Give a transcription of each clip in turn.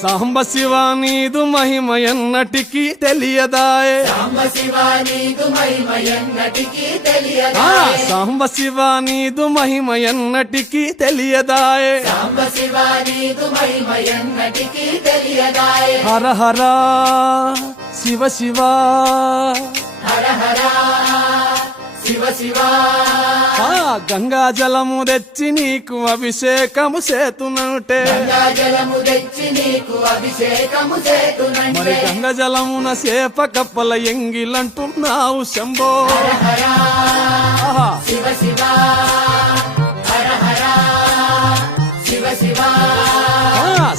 సాంబ శివ నీదు మహిమ ఎన్నటికీ తెలియదాయే సాంబ శివ నీదు మహిమ ఎన్నటికీ తెలియదాయే సాంబ శివ నీదు మహిమ ఎన్నటికీ తెలియదాయే సాంబ శివ నీదు మహిమ ఎన్నటికీ తెలియదాయే హర హర శివ శివ హర హర శివ శివ గంగా జలము తెచ్చి నీకు అభిషేకము చేతునంటే గంగా జలము తెచ్చి నీకు అభిషేకము మరి చేతునంటే గంగ జలమున సేప కప్పల ఎంగిలంటున్నావు శంభో హర ఆహా. శివ శివ హర హర శివ శివ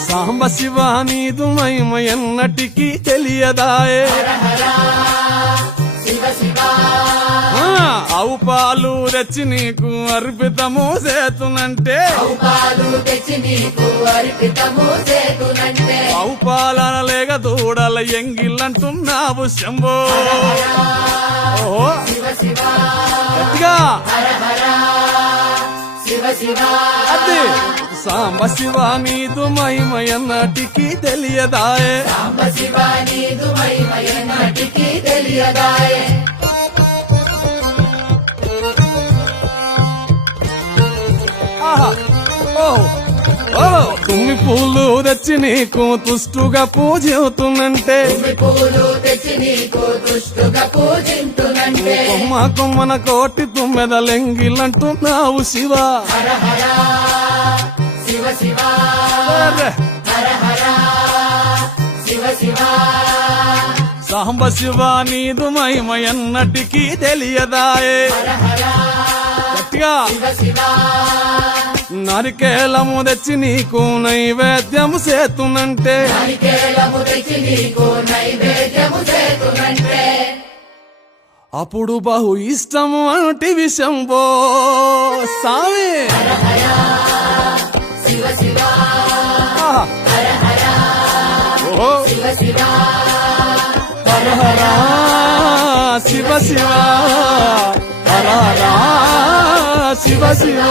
సాంబ శివ నీదు మహిమ ఎన్నటికీ తెలియదాయే హర శివ శివ ఆవు పాలు తెచ్చి నీకు అర్పితము చేతునంటే పాలు తెచ్చి నీకు అర్పితము చేతునంటే ఆవు పాలన లేక దూడల ఎంగిలంటున్నావు శంభో ఓహో శివ శివ గట్టిగా హర హర శివ శివ అది సాంబ శివ నీదు మహిమ ఎన్నటికీ తెలియదాయే సాంబ శివ నీదు మహిమ ఎన్నటికీ తెలియదాయే ఆహా. ఓ ఓ తుమ్మి పూలు తెచ్చి నీకు తుష్టుగా పూజవుతున్నంటే తుమ్మి పూలు తెచ్చి నీకు దుష్టుగా పూజింతునంటే కొమ్మ కొమ్మన కోటి తుమ్మెదలెంగిలంటున్నావు శివ హర హర శివ శివ అరే. హర హర శివ శివ సాంబ శివ నీదు మహిమ ఎన్నటికీ తెలియదాయే హర హర గట్టిగా శివ శివ నరికేలము తెచ్చి నీకు నైవేద్యము చేతునంటే నారికేళము తెచ్చి నీకు నైవేద్యము చేతునంటే అప్పుడు బహు ఇష్టము అంటే విషంబో సామి శివ శివ ఆహా. హర హర ఓహో శివ శివ హర హర శివ శివ హర హర శివ శివ